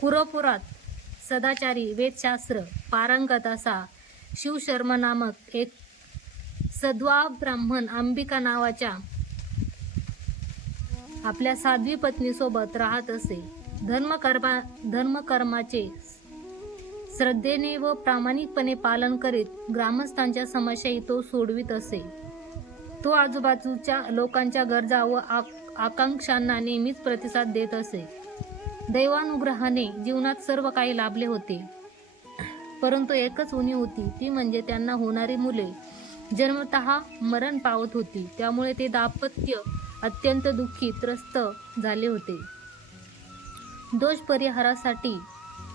कुरुपुरात सदाचारी, वेदशास्त्र पारंगत असा शिवशर्मा नामक एक सद्वा ब्राह्मण अंबिका नावाच्या आपल्या साध्वी पत्नीसोबत राहत असे. धर्मकर्माचे श्रद्धेने व प्रामाणिकपणे पालन करीत ग्रामस्थांच्या समस्याही तो सोडवित असे. तो आजूबाजूच्या लोकांच्या गरजा व आकांक्षांना नेहमीच प्रतिसाद देत असे. दैवानुग्रहाने जीवनात सर्व काही लाभले होते, परंतु एकच उणीव होती, ती म्हणजे त्यांना होणारी मुले जन्मतः मरण पावत होती. त्यामुळे ते दाम्पत्य अत्यंत दुःखी त्रस्त झाले होते. दोष परिहारासाठी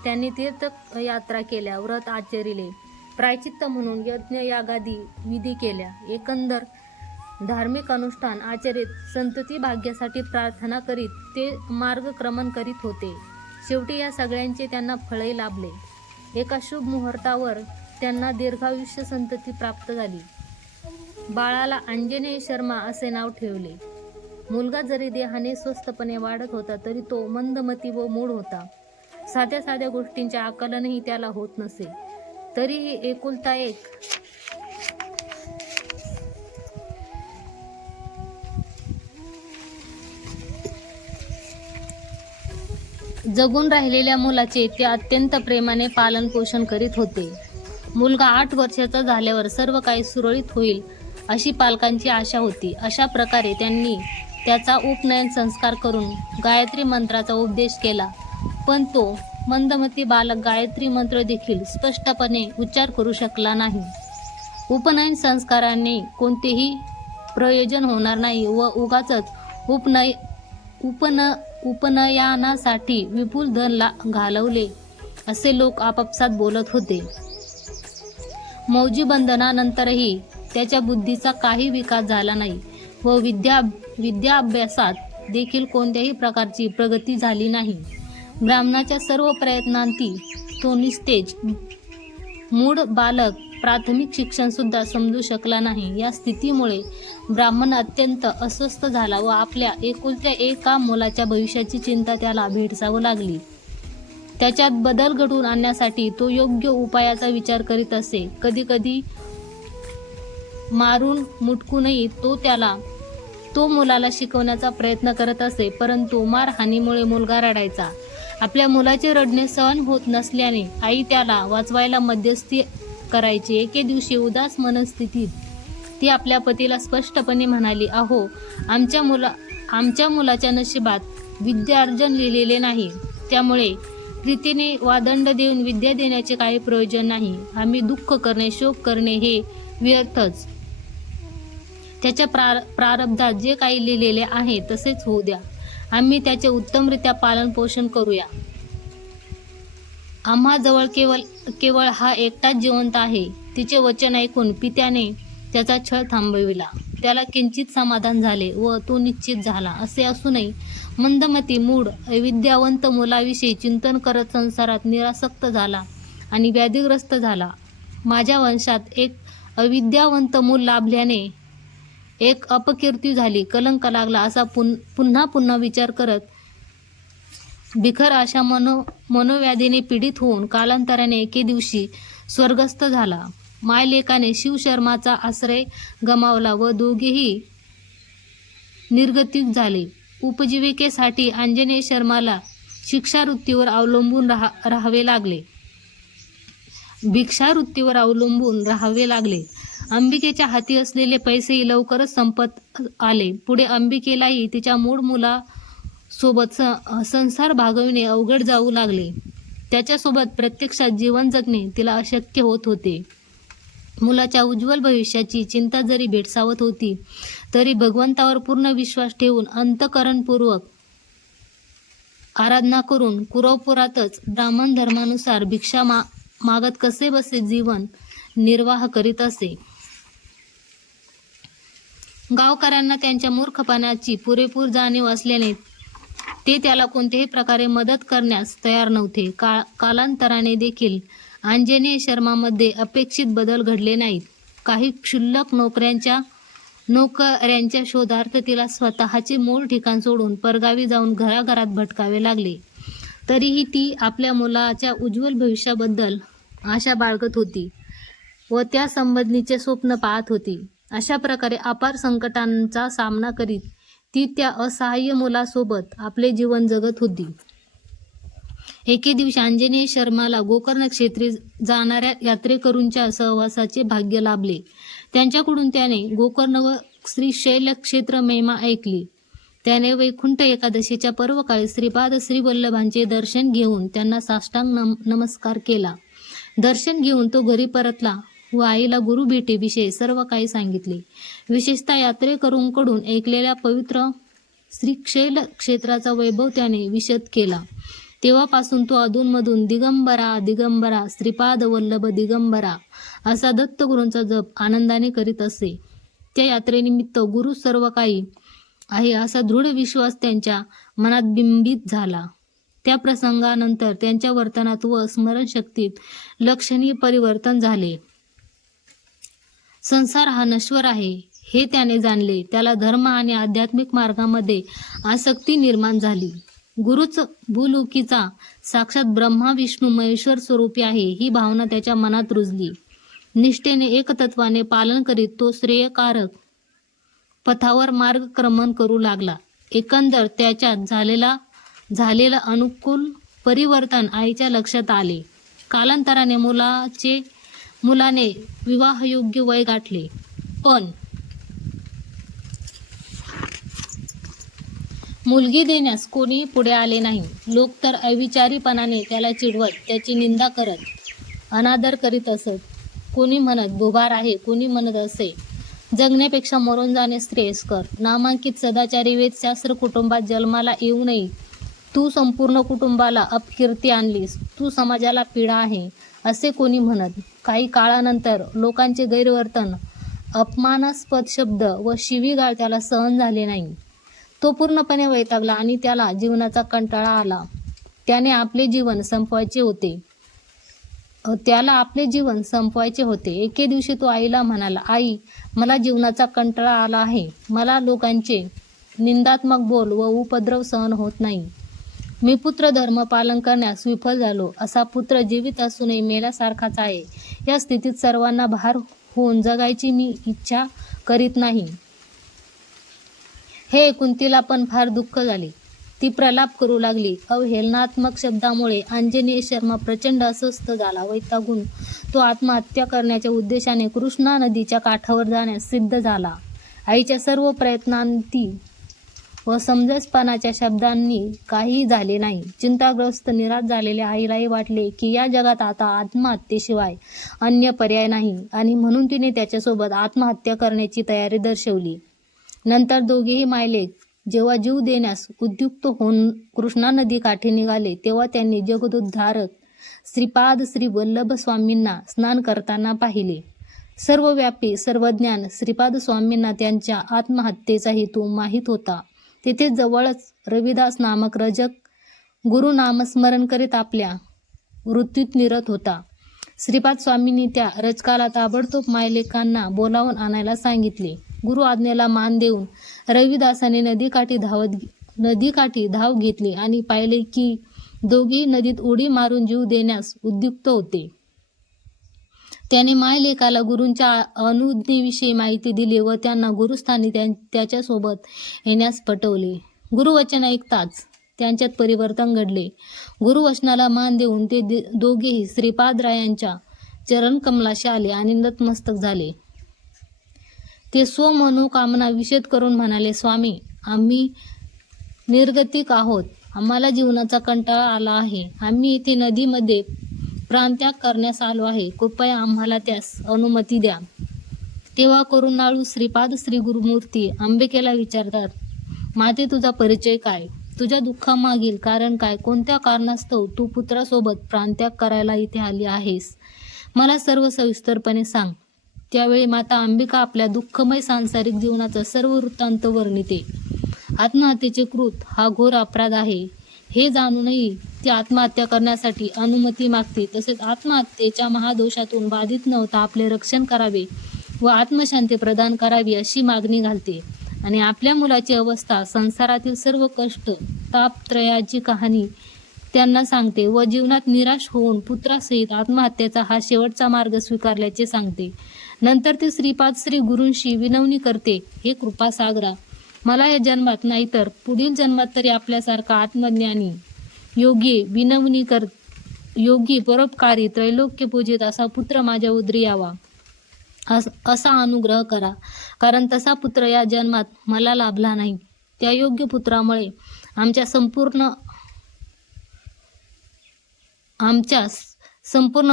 त्यांनी तीर्थयात्रा केल्या, व्रत आचरिले, प्रायचित्त म्हणून यज्ञ यागादी विधी केल्या. एकंदर धार्मिक अनुष्ठान आचरित संतती भाग्यासाठी प्रार्थना करीत ते मार्गक्रमण करीत होते. शेवटी या सगळ्यांचे त्यांना फळही लाभले. एका शुभ मुहूर्तावर त्यांना दीर्घायुष्य संतती प्राप्त झाली. बाळाला अंजनेय शर्मा असे नाव ठेवले. मुलगा जरी देहाने स्वस्थपणे वाढत होता तरी तो मंदमती व मूढ होता. साध्या साध्या गोष्टींचे आकलनही त्याला होत नसे. तरीही एकुलता एक जगून राहिलेल्या मुलाचे ते अत्यंत प्रेमाने पालन पोषण करीत होते. मुलगा 8 वर्षाचा झाल्यावर सर्व काही सुरळीत होईल अशी पालकांची आशा होती. अशा प्रकारे त्यांनी त्याचा उपनयन संस्कार करून गायत्री मंत्राचा उपदेश केला. पण तो मंदमती बालक गायत्री मंत्र देखील स्पष्टपणे उच्चार करू शकला नाही. उपनयन संस्काराने कोणतेही प्रयोजन होणार नाही व उगाचच उपनयनासाठी विपुल धन घालवले असे लोक आपापसात बोलत होते. मौजी बंधनानंतरही त्याच्या बुद्धीचा काही विकास झाला नाही व विद्याभ्यासात देखील कोणत्याही प्रकारची प्रगती झाली नाही. ब्राह्मणाच्या सर्व प्रयत्नांती तो निस्तेज मूढ बालक प्राथमिक शिक्षण सुद्धा समजू शकला नाही. या स्थितीमुळे ब्राह्मण अत्यंत अस्वस्थ झाला व आपल्या एकुलत्या एका मुलाच्या भविष्याची चिंता त्याला भेडसावू लागली. त्याच्यात बदल घडवून आणण्यासाठी तो योग्य उपायाचा विचार करीत असे. कधी कधी मारून मुटकूनही तो मुलाला शिकवण्याचा प्रयत्न करत असे, परंतु मारहाणीमुळे मुलगा रडायचा. आपल्या मुलाचे रडणे सहन होत नसल्याने आई त्याला वाचवायला मध्यस्थी करायची. एके दिवशी उदास मनस्थितीत ती आपल्या पतीला स्पष्टपणे म्हणाली, अहो, आमच्या मुलाच्या नशिबात विद्यार्जन लिहिलेले नाही, त्यामुळे रीतीने वादंड देऊन विद्या देण्याचे काही प्रयोजन नाही. आम्ही दुःख करणे, शोक करणे हे व्यर्थच. त्याच्या प्रारब्धात जे काही लिहिलेले आहे तसेच होऊ द्या. आम्ही त्याचे उत्तमरित्या पालन पोषण करूया. आम्हाजवळ केवळ हा एकटाच जिवंत आहे. तिचे वचन ऐकून पित्याने त्याचा छळ थांबविला. त्याला किंचित समाधान झाले व तो निश्चित झाला. असे असूनही मंदमती मूढ अविद्यावंत मुलाविषयी चिंतन करत संसारात निरासक्त झाला आणि व्याधिग्रस्त झाला. माझ्या वंशात एक अविद्यावंत मूल लाभल्याने एक अपकीर्ती झाली, कलंक लागला असा पुन्हा पुन्हा विचार करत बिखर अशा मनोव्याधीने पीडित होऊन कालांतराने एके दिवशी स्वर्गस्थ झाला. मायलेकाने शिवशर्माचा आश्रय गमावला व दोघेही निर्गतिक झाले. उपजीविकेसाठी अंजनेय शर्माला भिक्षावृत्तीवर अवलंबून राहावे लागले. अंबिकेच्या हाती असलेले पैसेही लवकरच संपत आले. पुढे अंबिकेलाही तिच्या मूळ मुलासोबत संसार भागविणे अवघड जाऊ लागले. त्याच्यासोबत प्रत्यक्षात जीवन जगणे तिला अशक्य होत होते. मुलाच्या उज्ज्वल भविष्याची चिंता जरी भेडसावत होती तरी भगवंतावर पूर्ण विश्वास ठेवून अंतःकरणपूर्वक आराधना करून कुरुपुरातच ब्राह्मण धर्मानुसार भिक्षा मागत कसे बसे जीवन निर्वाह करीत असे. गावकऱ्यांना त्यांच्या मूर्खपणाची पुरेपूर जाणीव असल्याने ते त्याला कोणत्याही प्रकारे मदत करण्यास तयार नव्हते. कालांतराने देखील अंजनेय शर्मामध्ये अपेक्षित बदल घडले नाहीत. काही क्षुल्लक नोकऱ्यांच्या शोधार्थ तिला स्वतःचे मूळ ठिकाण सोडून परगावी जाऊन घराघरात भटकावे लागले. तरीही ती आपल्या मुलाच्या उज्ज्वल भविष्याबद्दल आशा बाळगत होती व त्या संबंधीचे स्वप्न पाहत होती. अशा प्रकारे अपार संकटांचा सामना करीत ती त्या असहाय्य मुलासोबत आपले जीवन जगत होती. एके दिवशी आंजनेय शर्माला गोकर्ण क्षेत्री जाणाऱ्या यात्रेकरूंच्या सहवासाचे भाग्य लाभले. त्यांच्याकडून त्याने गोकर्ण व श्रीशैल क्षेत्र महिमा ऐकली. त्याने वैकुंठ एकादशीच्या पर्वकाळी श्रीपाद श्रीवल्लभांचे दर्शन घेऊन त्यांना साष्टांग नमस्कार केला. दर्शन घेऊन तो घरी परतला व आईला गुरुभेटीविषयी सर्व काही सांगितले. विशेषतः यात्रेकरूंकडून ऐकलेल्या पवित्र श्रीशैल क्षेत्राचा वैभव त्याने विशद केला. तेव्हापासून तो अधूनमधून दिगंबरा दिगंबरा श्रीपाद वल्लभ दिगंबरा असा दत्तगुरूंचा जप आनंदाने करीत असे. त्या यात्रेनिमित्त गुरु सर्व काही आहे असा दृढ विश्वास त्यांच्या मनात बिंबित झाला. त्या प्रसंगानंतर त्यांच्या वर्तनात व स्मरणशक्तीत लक्षणीय परिवर्तन झाले. संसार हा नश्वर आहे हे त्याने जाणले. त्याला धर्म आणि आध्यात्मिक मार्गामध्ये आसक्ती निर्माण झाली. गुरुच भूलोकीचा साक्षात ब्रह्मा विष्णू महेश्वर स्वरूपी आहे ही भावना त्याच्या मनात रुजली. निष्ठेने एकतत्वाने पालन करीत तो श्रेयकारक पथावर मार्गक्रमण करू लागला. एकंदर त्याच्यात झालेलं अनुकूल परिवर्तन आईच्या लक्षात आले. कालांतराने मुलाने विवाहयोग्य वय गाठले, पण मुलगी देण्यास कोणी पुढे आले नाही. लोक तर अविचारीपणाने त्याला चिडवत, त्याची निंदा करत, अनादर करीत असत. कोणी म्हणत भुभार आहे, कोणी म्हणत असे जगण्यापेक्षा मरून जाणे श्रेयस्कर. नामांकित सदाचारी वेदशास्त्र कुटुंबात जन्माला येऊनही तू संपूर्ण कुटुंबाला अपकीर्ती आणलीस, तू समाजाला पीडा आहे असे कोणी म्हणत. काही काळानंतर लोकांचे गैरवर्तन, अपमानास्पद शब्द व शिवीगाळ त्याला सहन झाले नाही. तो पूर्णपणे वैतागला आणि त्याला जीवनाचा कंटाळा आला. त्याला आपले जीवन संपवायचे होते. एके दिवशी तो आईला म्हणाला, आई, मला जीवनाचा कंटाळा आला आहे. मला लोकांचे निंदात्मक बोल व उपद्रव सहन होत नाही. मी पुत्र धर्म पालन करण्यास विफल झालो. असा पुत्र जीवित असूनही मेल्यासारखाच आहे. या स्थितीत सर्वांना भार होऊन जगायची मी इच्छा करीत नाही. हे ऐकून तिला पण फार दुःख झाले. ती प्रलाप करू लागली. अवहेलनात्मक शब्दामुळे आंजनेय शर्मा प्रचंड अस्वस्थ झाला. वैतागून तो आत्महत्या करण्याच्या उद्देशाने कृष्णा नदीच्या काठावर जाण्यास सिद्ध झाला. आईच्या सर्व प्रयत्नांती व समंजसपणाच्या शब्दांनी काहीही झाले नाही. चिंताग्रस्त निराश झालेल्या आईलाही वाटले की या जगात आता आत्महत्येशिवाय अन्य पर्याय नाही आणि म्हणून तिने त्याच्यासोबत आत्महत्या करण्याची तयारी दर्शवली. नंतर दोघेही मायलेक जेव्हा जीव देण्यास उद्युक्त होऊन कृष्णा नदी काठी निघाले तेव्हा त्यांनी जगदुद्धारक श्रीपाद श्री वल्लभ स्वामींना स्नान करताना पाहिले. सर्वव्यापी सर्वज्ञान श्रीपाद स्वामींना त्यांच्या आत्महत्येचा हेतू माहीत होता. तेथे जवळच रविदास नामक रजक गुरु नामस्मरण करीत आपल्या वृत्तीत निरत होता. श्रीपाद स्वामींनी त्या रजकाला ताबडतोब मायलेकांना बोलावून आणायला सांगितले. गुरु आज्ञेला मान देऊन रविदासाने नदीकाठी धाव घेतली आणि पाहिले की दोघेही नदीत उडी मारून जीव देण्यास उद्युक्त होते. त्याने मायलेकाला गुरूंच्या अनुज्ञेविषयी माहिती दिली व त्यांना गुरुस्थानी त्याच्यासोबत येण्यास पटवले. गुरुवचन ऐकताच त्यांच्यात परिवर्तन घडले. गुरुवचनाला मान देऊन ते दोघेही श्रीपादरायांच्या चरणकमलाशी आले आणि नतमस्तक झाले. ते स्वमनोकामना विशद करून म्हणाले, स्वामी, आम्ही निर्गतिक आहोत. आम्हाला जीवनाचा कंटाळा आला आहे. आम्ही येथे नदीमध्ये प्राणत्याग करण्यास आलो आहे. कृपया आम्हाला त्यास अनुमती द्या. तेव्हा करुणाळू श्रीपाद श्री गुरुमूर्ती अंबिकेला विचारतात, माते, तुझा परिचय काय? तुझ्या दुःखामागील कारण काय? कोणत्या कारणास्तव तू पुत्रासोबत प्राणत्याग करायला इथे आली आहेस? मला सर्व सविस्तरपणे सांग. त्यावेळी माता अंबिका आपल्या दुःखमय सांसारिक जीवनाचा सर्व वृत्तांत वर्णिते. आत्महत्येचे कृत हा घोर अपराध आहे हे जाणूनही ती आत्महत्या करण्यासाठी अनुमती मागते. तसेच आत्महत्येच्या महादोषातून बाधित न होता आपले रक्षण करावे व आत्मशांती प्रदान करावी अशी मागणी घालते. आणि आपल्या मुलाची अवस्था, संसारातील सर्व कष्ट, तापत्रयाची कहाणी त्यांना सांगते व जीवनात निराश होऊन पुत्रासहित आत्महत्येचा हा शेवटचा मार्ग स्वीकारल्याचे सांगते. नंतर ती श्रीपाद श्री गुरूंशी विनवणी करते, हे कृपासागरा, मला या जन्मात नाही तर पुढील जन्मात तरी आपल्यासारखा आत्मज्ञानी योगी परोपकारी त्रैलोक्य पूजित असा पुत्र माझ्या उदरी यावा असा अनुग्रह करा, कारण तसा पुत्र या जन्मात मला लाभला नाही. त्या योग्य पुत्रामुळे आमच्या संपूर्ण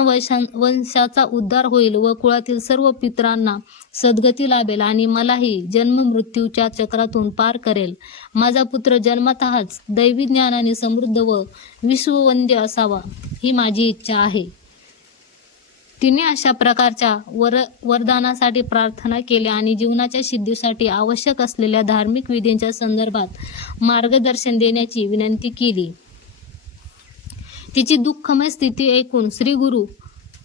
वंशाचा उद्धार होईल व कुळातील सर्व पितरांना सद्गती लाभेल आणि मलाही जन्म मृत्यूच्या चक्रातून पार करेल. माझा पुत्र जन्मतःच दैवी ज्ञानाने समृद्ध व विश्ववंद्य असावा ही माझी इच्छा आहे. तिने अशा प्रकारच्या वरदानासाठी प्रार्थना केली आणि जीवनाच्या सिद्धीसाठी आवश्यक असलेल्या धार्मिक विधींच्या संदर्भात मार्गदर्शन देण्याची विनंती केली. तिची दुःखमय स्थिती ऐकून श्री गुरु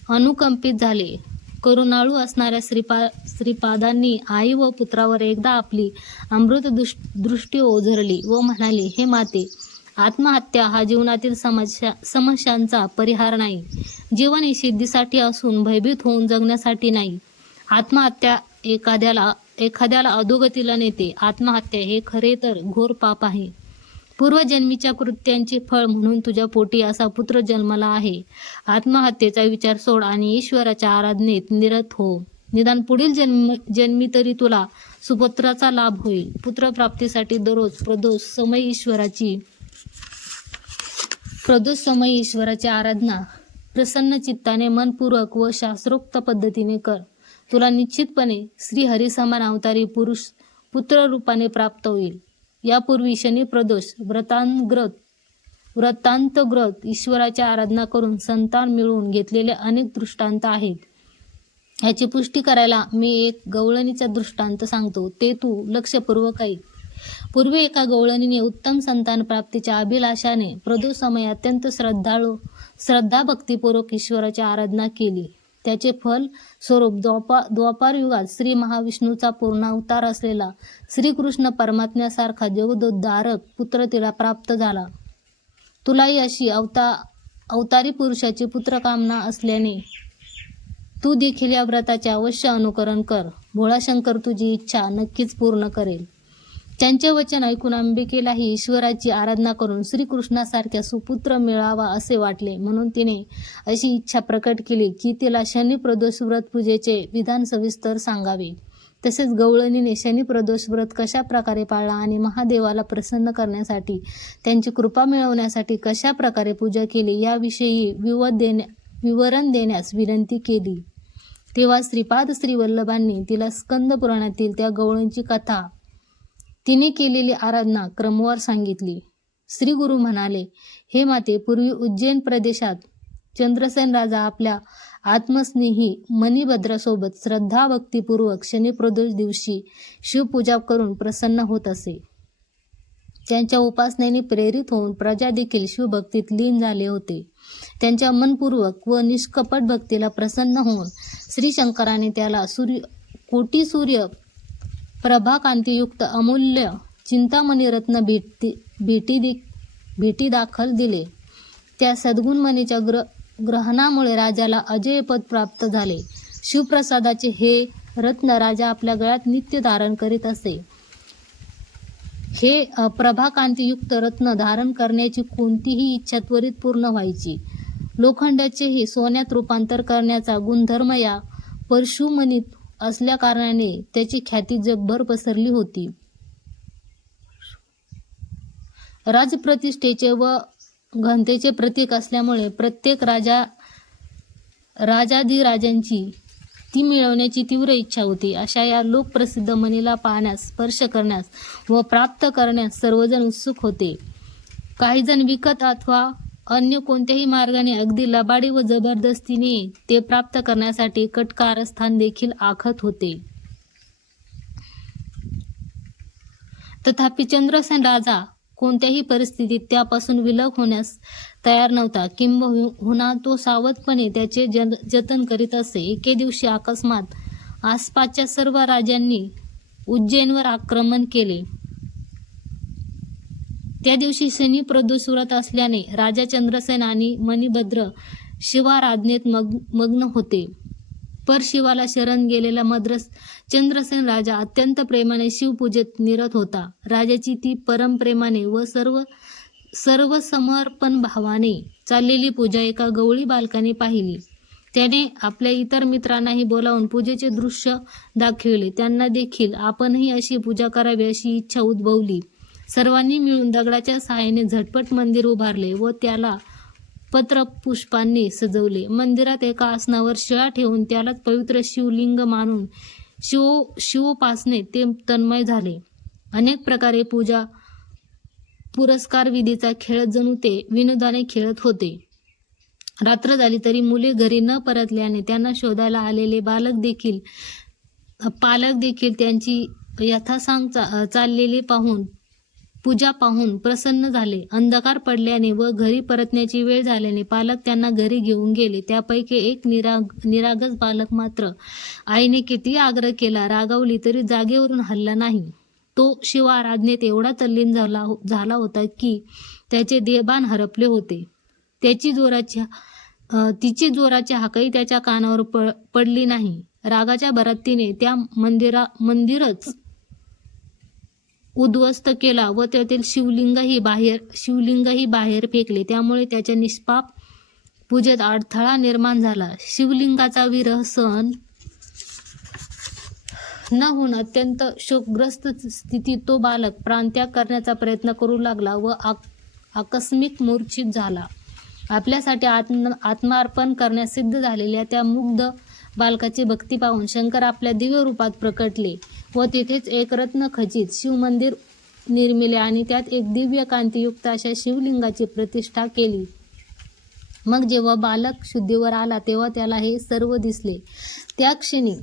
अनुकंपित झाले. करुणाळू असणाऱ्या श्रीपादांनी आई व पुत्रावर एकदा आपली अमृत दृष्टी ओझरली व म्हणाले, हे माते, आत्महत्या हा जीवनातील समस्यांचा परिहार नाही. जीवन ही सिद्धीसाठी असून भयभीत होऊन जगण्यासाठी नाही. आत्महत्या एखाद्याला अधोगतीला नेते. आत्महत्या हे खरे तर घोर पाप आहे. पूर्वजन्मीच्या कृत्यांचे फळ म्हणून तुझ्या पोटी असा पुत्र जन्मला आहे. आत्महत्येचा विचार सोड आणि ईश्वराच्या आराधनेत निरत हो. निदान पुढील जन्मी तरी तुला सुपुत्राचा लाभ होईल. पुत्रप्राप्तीसाठी दररोज प्रदोष समय ईश्वराची आराधना प्रसन्न चित्ताने मनपूर्वक व शास्त्रोक्त पद्धतीने कर. तुला निश्चितपणे श्रीहरिसमान अवतारी पुरुष पुत्र रूपाने प्राप्त होईल. यापूर्वी शनी प्रदोष व्रतांतग्रत ईश्वराची आराधना करून संतान मिळवून घेतलेले अनेक दृष्टांत आहेत. याची पुष्टी करायला मी एक गवळणीचा दृष्टांत सांगतो, ते तू लक्षपूर्वक ऐक. पूर्वी एका गवळणीने उत्तम संतान प्राप्तीच्या अभिलाषाने प्रदोष समय अत्यंत श्रद्धाभक्तीपूर्वक ईश्वराची आराधना केली. त्याचे फल स्वरूप द्वापार युगात श्री महाविष्णूचा पूर्णावतार असलेला श्रीकृष्ण परमात्म्यासारखा जगदोद्धारक पुत्र तिला प्राप्त झाला. तुलाही अशी अवतारी पुरुषाची पुत्रकामना असल्याने तू देखील या व्रताचे अवश्य अनुकरण कर. भोळाशंकर तुझी इच्छा नक्कीच पूर्ण करेल. त्यांचे वचन ऐकून अंबिकेलाही ईश्वराची आराधना करून श्रीकृष्णासारख्या सुपुत्र मिळावा असे वाटले. म्हणून तिने अशी इच्छा प्रकट केली की तिला शनी प्रदोष व्रत पूजेचे विधान सविस्तर सांगावे. तसेच गवळणीने शनी प्रदोष व्रत कशा प्रकारे पाळला आणि महादेवाला प्रसन्न करण्यासाठी त्यांची कृपा मिळवण्यासाठी कशा प्रकारे पूजा केली याविषयी विवरण देण्यास विनंती केली. तेव्हा श्रीपाद श्री वल्लभांनी तिला स्कंद पुराणातील त्या गवळणीची कथा, तिने केलेली आराधना क्रमवार सांगितली. श्री गुरु म्हणाले, हे माते, पूर्वी उज्जैन प्रदेशात चंद्रसेन राजा आपल्या आत्मस्नेही मणिभद्रासोबत श्रद्धाभक्तीपूर्वक शनिप्रदोष दिवशी शिवपूजा करून प्रसन्न होत असे. त्यांच्या उपासनेने प्रेरित होऊन प्रजा देखील शिवभक्तीत लीन झाले होते. त्यांच्या मनपूर्वक व निष्कपट भक्तीला प्रसन्न होऊन श्री शंकराने त्याला कोटी सूर्य प्रभाकांतीयुक्त अमूल्य चिंतामणी रत्न भेटी दाखल दिले. त्या सद्गुणमणीच्या ग्रहणामुळे राजाला अजयपद प्राप्त झाले. शिवप्रसादाचे हे रत्न राजा आपल्या गळ्यात नित्य धारण करीत असे. हे प्रभाकांतीयुक्त रत्न धारण करण्याची कोणतीही इच्छा त्वरित पूर्ण व्हायची. लोखंडाचेही सोन्यात रूपांतर करण्याचा गुणधर्म या परशुमणीत असल्या कारणाने त्याची ख्याती जगभर पसरली होती. राजप्रतिष्ठेचे व घनतेचे प्रतीक असल्यामुळे प्रत्येक राजाधिराजांची ती मिळवण्याची तीव्र इच्छा होती. अशा या लोकप्रसिद्ध मणीला पाहण्यास, स्पर्श करण्यास व प्राप्त करण्यास सर्वजण उत्सुक होते. काही जण विकत अथवा अन्य कोणत्याही मार्गाने अगदी लबाडी व जबरदस्तीने ते प्राप्त करण्यासाठी कटकारस्थान देखील आखत होते. तथापि चंद्रसेन राजा कोणत्याही परिस्थितीत त्यापासून विलग होण्यास तयार नव्हता. किंबहुना तो सावधपणे त्याचे जतन करीत असे. एके दिवशी अकस्मात आसपासच्या सर्व राजांनी उज्जैनवर आक्रमण केले. त्या दिवशी शनी प्रदोष व्रत असल्याने राजा चंद्रसेन आणि मणिभद्र शिवाराधनेत मग्न होते. पर शिवाला शरण गेलेला चंद्रसेन राजा अत्यंत प्रेमाने शिवपूजेत निरत होता. राजाची ती परम प्रेमाने व सर्व समर्पण भावाने चाललेली पूजा एका गवळी बालकाने पाहिली. त्याने आपल्या इतर मित्रांनाही बोलावून पूजेचे दृश्य दाखविले. त्यांना देखील आपणही अशी पूजा करावी अशी इच्छा उद्भवली. सर्वांनी मिळून दगडाच्या सहाय्याने झटपट मंदिर उभारले व त्याला पत्रपुष्पांनी सजवले. मंदिरात एका आसनावर शिळा ठेवून त्यालाच पवित्र शिवलिंग मानून शिवोपासने ते तन्मय झाले. अनेक प्रकारे पूजा पुरस्कार विधीचा खेळ जणू ते विनोदाने खेळत होते. रात्र झाली तरी मुले घरी न परतल्याने त्यांना शोधायला आलेले पालक देखील त्यांची यथासांग चाललेली पूजा पाहून प्रसन्न झाले. अंधकार पडल्याने व घरी परतण्याची वेळ झाल्याने पालक त्यांना घरी घेऊन गेले. त्यापैकी एक निरागस बालक मात्र आईने किती आग्रह केला, रागावली तरी जागेवरून हलला नाही. तो शिवाराधनेत एवढा तल्लीन झाला होता की त्याचे देहभान हरपले होते. तिची जोराची हाकही त्याच्या कानावर पडली नाही. रागाच्या भरात तिने त्या मंदिरच उद्ध्वस्त केला व त्यातील शिवलिंगही बाहेर फेकले. त्यामुळे त्याच्या निष्पाप पूजेत अडथळा निर्माण झाला. शिवलिंगाचा विरह सहन न होऊन अत्यंत शोकग्रस्त स्थितीत तो बालक प्राणत्याग करण्याचा प्रयत्न करू लागला व आकस्मिक मूर्छित झाला. आपल्यासाठी आत्मार्पण करण्यास सिद्ध झालेल्या त्या मुग्ध बालकाची भक्ती पाहून शंकर आपल्या दिव्य रूपात प्रकटले व तिथेच एक रत्नखचित शिवमंदिर निर्मिले आणि त्यात एक दिव्य कांतीयुक्त अशा शिवलिंगाची प्रतिष्ठा केली. मग जेव्हा बालक शुद्धीवर आला तेव्हा त्याला हे सर्व दिसले. त्या क्षणी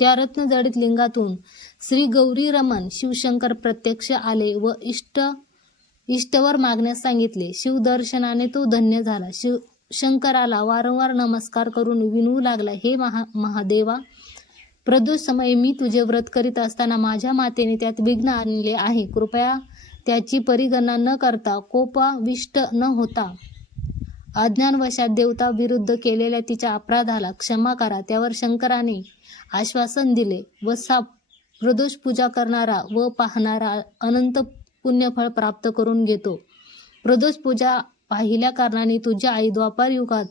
त्या रत्नजडित लिंगातून श्री गौरी रमण शिवशंकर प्रत्यक्ष आले व इष्टवर मागण्यास सांगितले. शिवदर्शनाने तो धन्य झाला. शंकराला वारंवार नमस्कार करून विनवू लागला, हे महादेवा, प्रदोष समयी मी तुझे व्रत करीत असताना माझ्या मातेने त्यात विघ्न आणले आहे. कृपया त्याची परिगणना न करता, कोपाविष्ट न होता अज्ञानवशात देवता विरुद्ध केलेल्या तिच्या अपराधाला क्षमा करा. त्यावर शंकराने आश्वासन दिले व प्रदोष पूजा करणारा व पाहणारा अनंत पुण्यफळ प्राप्त करून घेतो. प्रदोष पूजा पाहिल्या कारणाने तुझी आई द्वापार युगात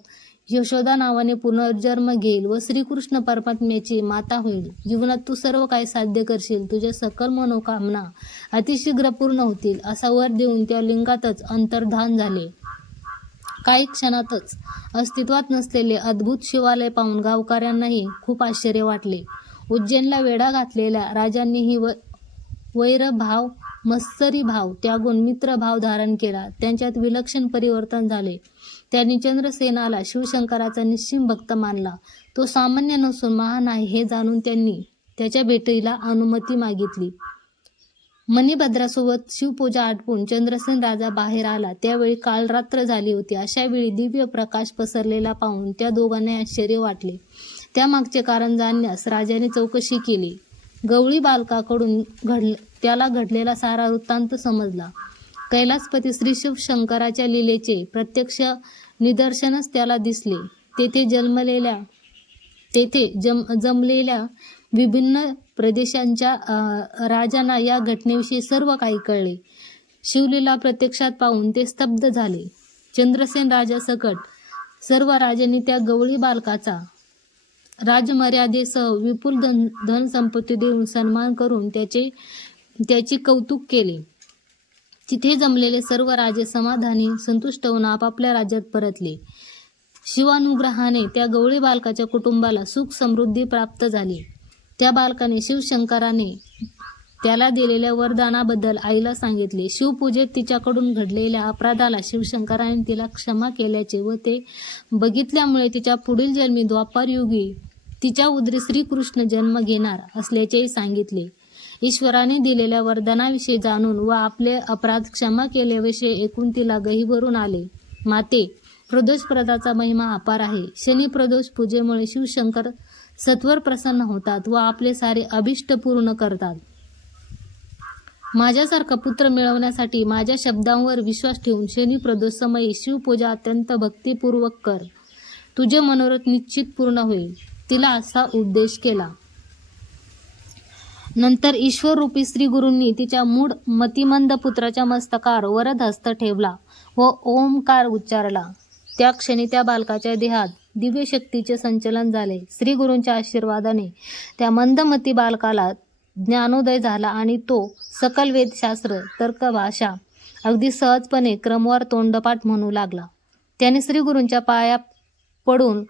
यशोदा नावाने पुनर्जन्म घेईल व श्रीकृष्ण परमात्म्याची माता होईल. जीवनात तू सर्व काही साध्य करशील. तुझ्या सकल मनोकामना अतिशीघ्र पूर्ण होतील, असा वर देऊन त्या लिंगातच अंतर्धान झाले. काही क्षणातच अस्तित्वात नसलेले अद्भुत शिवालय पाहून गावकऱ्यांनाही खूप आश्चर्य वाटले. उज्जैनला वेढा घातलेल्या राजांनीही वैरभाव मत्सरी भाव त्यागून मित्रभाव धारण केला. त्यांच्यात विलक्षण परिवर्तन झाले. त्यांनी चंद्रसेनाला शिवशंकराचा निश्चिम भक्त मानला. तो सामान्य नसून महान आहे हे जाणून त्यांनी त्याच्या भेटीला अनुमती मागितली. मणिभद्रासोबत शिवपूजा आटपून चंद्रसेन राजा बाहेर आला. त्यावेळी काल रात्र झाली होती. अशा वेळी दिव्य प्रकाश पसरलेला पाहून त्या दोघांना आश्चर्य वाटले. त्यामागचे कारण जाणण्यास राजाने चौकशी केली. गवळी बालकाकडून त्याला घडलेला सारा वृत्तांत समजला. कैलासपती श्री शिवशंकराच्या लीलेचे प्रत्यक्ष निदर्शनच त्याला दिसले. तेथे जमलेल्या विभिन्न प्रदेशांच्या राजांना या घटनेविषयी सर्व काही कळले. शिवलीला प्रत्यक्षात पाहून ते स्तब्ध झाले. चंद्रसेन राजासकट सर्व राजांनी त्या गवळी बालकाचा राजमर्यादेसह विपुल धनसंपत्ती देऊन सन्मान करून त्याची कौतुक केले. तिथे जमलेले सर्व राजे समाधानी संतुष्ट होऊन आपापल्या राज्यात परतले. शिवानुग्रहाने त्या गवळी बालकाच्या कुटुंबाला सुख समृद्धी प्राप्त झाली. त्या बालकाने शिवशंकराने त्याला दिलेल्या वरदानाबद्दल आईला सांगितले. शिवपूजेत तिच्याकडून घडलेल्या अपराधाला शिवशंकराने तिला क्षमा केल्याचे व ते बघितल्यामुळे तिच्या पुढील जन्मी द्वापारयुगी तिच्या उदरी श्रीकृष्ण जन्म घेणार असल्याचेही सांगितले. ईश्वराने दिलेल्या वरदानाविषयी जाणून व आपले अपराध क्षमा केल्याविषयी ऐकून तिला गही भरून आले. माते, प्रदोष व्रताचा महिमा अपार आहे. शनी प्रदोष पूजेमुळे शिवशंकर सत्वर प्रसन्न होतात व आपले सारे अभिष्ट पूर्ण करतात. माझ्यासारखा पुत्र मिळवण्यासाठी माझ्या शब्दांवर विश्वास ठेवून शनी प्रदोष समयी शिवपूजा अत्यंत भक्तिपूर्वक कर. तुझे मनोरथ निश्चित पूर्ण होईल. तिला असा उपदेश केला. नंतर ईश्वररूपी श्रीगुरूंनी तिच्या मूळ मतिमंद पुत्राच्या मस्तकावर वरद हस्त ठेवला व ओंकार उच्चारला. त्या क्षणी त्या बालकाच्या देहात दिव्य शक्तीचे संचलन झाले. श्रीगुरूंच्या आशीर्वादाने त्या मंदमती बालकाला ज्ञानोदय झाला आणि तो सकल वेदशास्त्र, तर्कभाषा अगदी सहजपणे क्रमवार तोंडपाठ म्हणू लागला. त्याने श्रीगुरूंच्या पाया पडून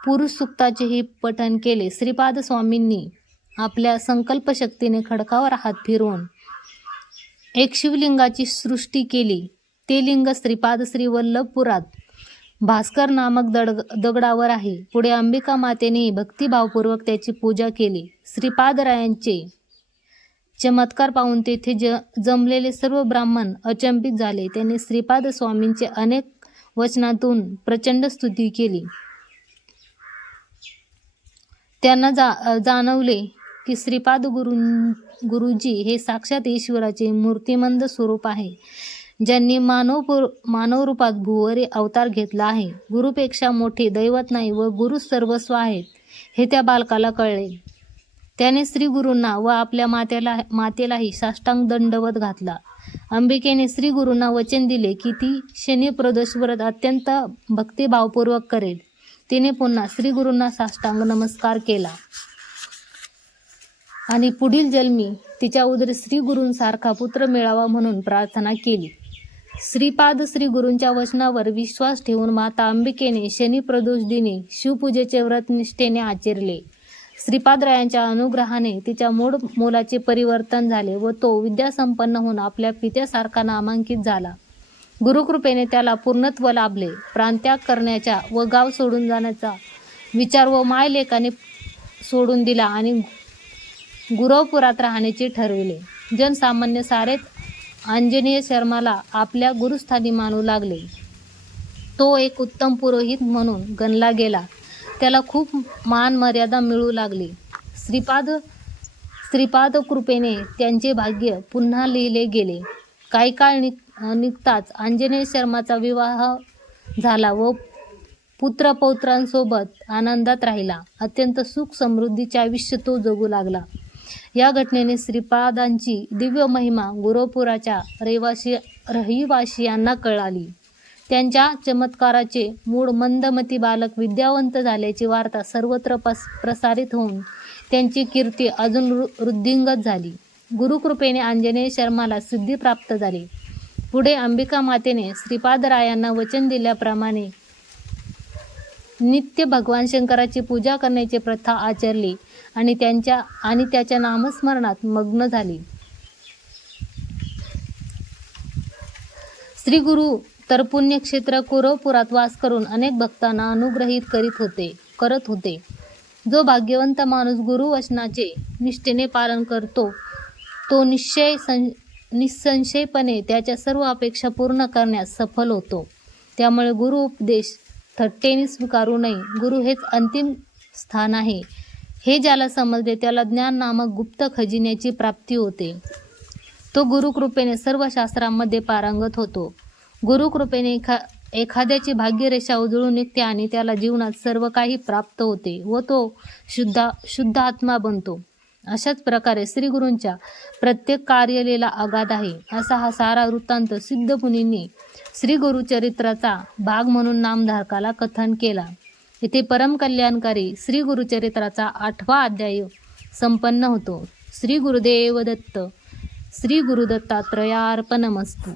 पुरुष सूक्ताचेही पठण केले. श्रीपाद स्वामींनी आपल्या संकल्पशक्तीने खडकावर हात फिरवून एक शिवलिंगाची सृष्टी केली. ते लिंग श्रीपाद श्रीवल्लभपुरात भास्कर नामक दगडावर आहे. पुढे अंबिका मातेनेही भक्तिभावपूर्वक त्याची पूजा केली. श्रीपादरायांचे चमत्कार पाहून तेथे जमलेले सर्व ब्राह्मण अचंबित झाले. त्यांनी श्रीपाद स्वामींचे अनेक वचनातून प्रचंड स्तुती केली. त्यांना जाणवले की श्रीपाद गुरुजी हे साक्षात ईश्वराचे मूर्तिमंत स्वरूप आहे, ज्यांनी मानव रूपात भुवरी अवतार घेतला आहे. गुरुपेक्षा मोठे दैवत नाही व गुरु सर्वस्व आहेत हे त्या बालकाला कळले. त्याने श्रीगुरूंना व आपल्या मातेलाही साष्टांग दंडवत घातला. अंबिकेने श्रीगुरूंना वचन दिले की ती शनी प्रदोष व्रत अत्यंत भक्तिभावपूर्वक करेल. तिने पुन्हा श्रीगुरूंना साष्टांग नमस्कार केला आणि पुढील जन्मी तिच्या उदरी श्रीगुरूंसारखा पुत्र मिळावा म्हणून प्रार्थना केली. श्रीपाद श्रीगुरूंच्या वचनावर विश्वास ठेवून माता अंबिकेने शनी प्रदोष दिनी शिवपूजेचे व्रत निष्ठेने आचरले. श्रीपादरायांच्या अनुग्रहाने तिच्या मूळ मोलाचे परिवर्तन झाले व तो विद्यासंपन्न होऊन आपल्या पित्यासारखा नामांकित झाला. गुरुकृपेने त्याला पूर्णत्व लाभले. प्राणत्याग करण्याचा व गाव सोडून जाण्याचा विचार व मायलेकाने सोडून दिला आणि गुरवपुरात राहण्याचे ठरविले. जनसामान्य सारेच आंजनेय शर्माला आपल्या गुरुस्थानी मानू लागले. तो एक उत्तम पुरोहित म्हणून गणला गेला. त्याला खूप मान मर्यादा मिळू लागली. श्रीपाद कृपेने त्यांचे भाग्य पुन्हा लिहिले गेले. काही काळ निघताच आंजनेय शर्माचा विवाह झाला व पुत्रपौत्रांसोबत आनंदात राहिला. अत्यंत सुख समृद्धीचे आयुष्य तो जगू लागला. या घटनेने श्रीपादांची दिव्य महिमा गुरुपुराच्या रहिवासियांना कळाली. त्यांच्या चमत्काराचे मूळ मंदमती बालक विद्यावंत झाल्याची वार्ता सर्वत्र प्रसारित होऊन त्यांची कीर्ती अजून वृद्धिंगत झाली. गुरुकृपेने आंजनेय शर्माला सिद्धी प्राप्त झाली. पुढे अंबिका मातेने श्रीपादरायांना वचन दिल्याप्रमाणे नित्य भगवान शंकराची पूजा करण्याची प्रथा आचरली आणि त्याच्या नामस्मरणात मग्न झाली. श्री गुरु तर पुण्यक्षेत्र कुरवपुरात वास करून अनेक भक्तांना अनुग्रहित करत होते. जो भाग्यवंत माणूस गुरुवचनाचे निष्ठेने पालन करतो तो निसंशयपणे त्याच्या सर्व अपेक्षा पूर्ण करण्यास सफल होतो. त्यामुळे गुरु उपदेश थट्टेने स्वीकारू नये. गुरु हेच अंतिम स्थान आहे हे ज्याला समजले त्याला ज्ञान नामक गुप्त खजिन्याची प्राप्ती होते. तो गुरुकृपेने सर्व शास्त्रांमध्ये पारंगत होतो. गुरुकृपेने एखाद्याची भाग्यरेषा उजळून निघते आणि त्याला जीवनात सर्व काही प्राप्त होते व तो शुद्ध आत्मा बनतो. अशाच प्रकारे श्रीगुरूंच्या प्रत्येक कार्यलीला अगाध आहे. असा हा सारा वृत्तांत सिद्ध मुनींनी श्रीगुरुचरित्राचा भाग म्हणून नामधारकाला कथन केला. येथे परमकल्याणकारी श्री गुरुचरित्राचा 8वा अध्याय संपन्न होतो. श्री गुरुदेव दत्त. श्री गुरुदत्तात्रयार्पणमस्तु.